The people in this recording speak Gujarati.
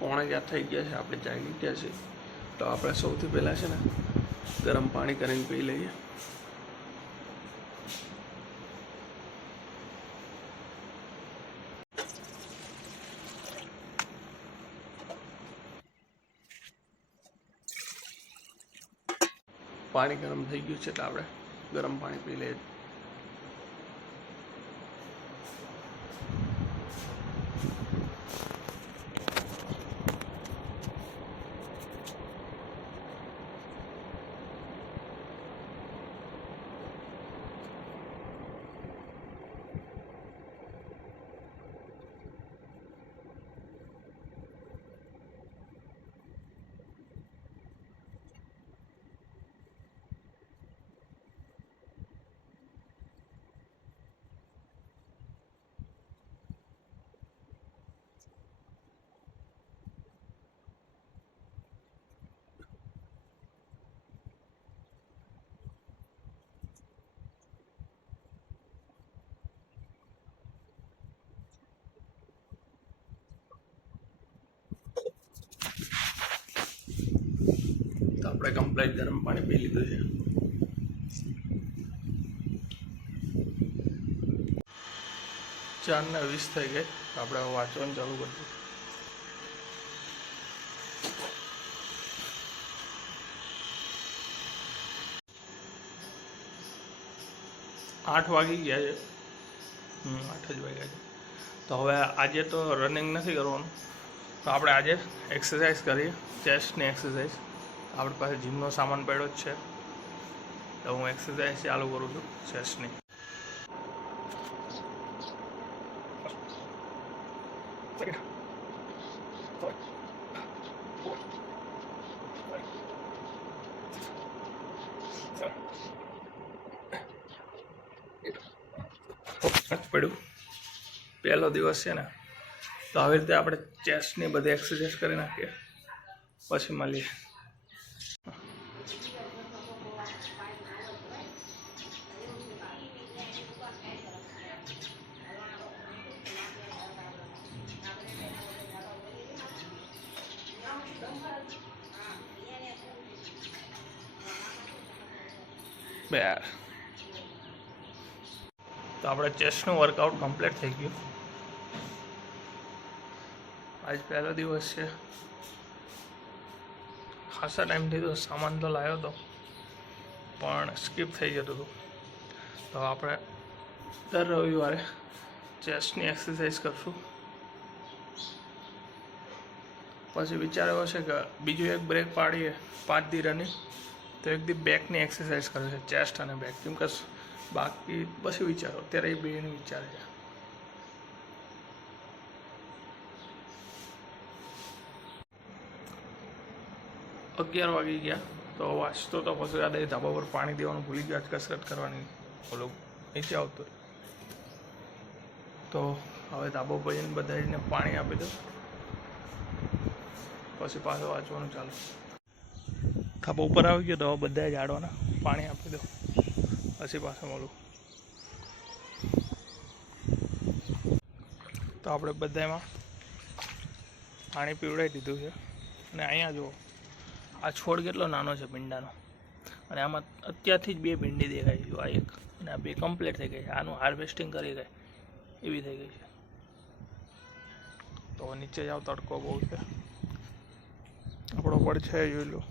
પોણે ચાર થઈ ગયા છે, આપણે જાગી ગયા છે તો આપણે સૌથી પહેલાં છે ને, ગરમ પાણી કરીને પી લઈએ. પાણી ગરમ થઈ ગયું છે, તો આપણે ગરમ પાણી પી લઈએ તો આપણે કમ્પ્લેટ ગરમ પાણી પી લીધું છે. ચાર ને વીસ થઈ ગઈ. આપણે વાંચવાનું ચાલુ કરીશું આઠ વાગી ગયા છે. આઠ જ વાગ્યા છે. તો હવે આજે તો રનિંગ નથી કરવાનું. તો આપણે આજે એક્સરસાઇઝ કરીએ. ચેસ્ટની એક્સરસાઇઝ આપણી પાસે જીમનો સામાન પડ્યો જ છે. તો હું એક્સરસાઇઝ ચાલુ કરું છું ચેસ્ટની પડ્યું. પહેલો દિવસ છે ને, તો આવી રીતે આપણે ચેસ્ટની બધી એક્સરસાઇઝ કરી નાખીએ. પછી મળીએ. બે તો આપણે ચેસ્ટનું વર્કઆઉટ કમ્પ્લીટ થઈ ગયું. આજ પહેલો દિવસ છે. ખાસા ટાઈમથી તો સામાન તો લાવ્યો હતો પણ સ્કીપ થઈ જતું હતું. તો આપણે દર રવિવારે ચેસ્ટની એક્સરસાઇઝ કરશું. પછી વિચાર એવો છે કે બીજું એક બ્રેક પાડીએ પાંચ દી રનિંગ તો એક દી બેકની એક્સરસાઇઝ કરે છે ચેસ્ટ અને બેક કેમ કે બાકી પછી વિચારો, અત્યારે એ બેનું વિચાર છે. અગિયાર વાગી ગયા, તો વાંચતો તો પછી યાદ ધાબા પર પાણી દેવાનું ભૂલી ગયા, કસરત કરવાની. ઓલો નીચે આવતો. તો હવે ધાબો પર જઈને બધાને પાણી આપી દો પછી પાછું વાંચવાનું ચાલુ. ધાબા ઉપર આવી ગયો તો હવે બધા ઝાડવાના પાણી આપી દો. પછી પાછું મળું. તો આપણે બધામાં પાણી પીવડાવી દીધું છે. અને અહીંયા જુઓ, આ છોડ કેટલો નાનો છે ભીંડાનો. અને આમાં અત્યારથી જ બે ભીંડી દેખાય છે. આ એક અને આ બે કમ્પ્લીટ થઈ ગઈ છે. આનું હાર્વેસ્ટિંગ કરી ગઈ. એવી થઈ ગઈ છે. તો નીચે જાવ તડકો બહુ છે. આપણો પડ છે, જોઈ લો.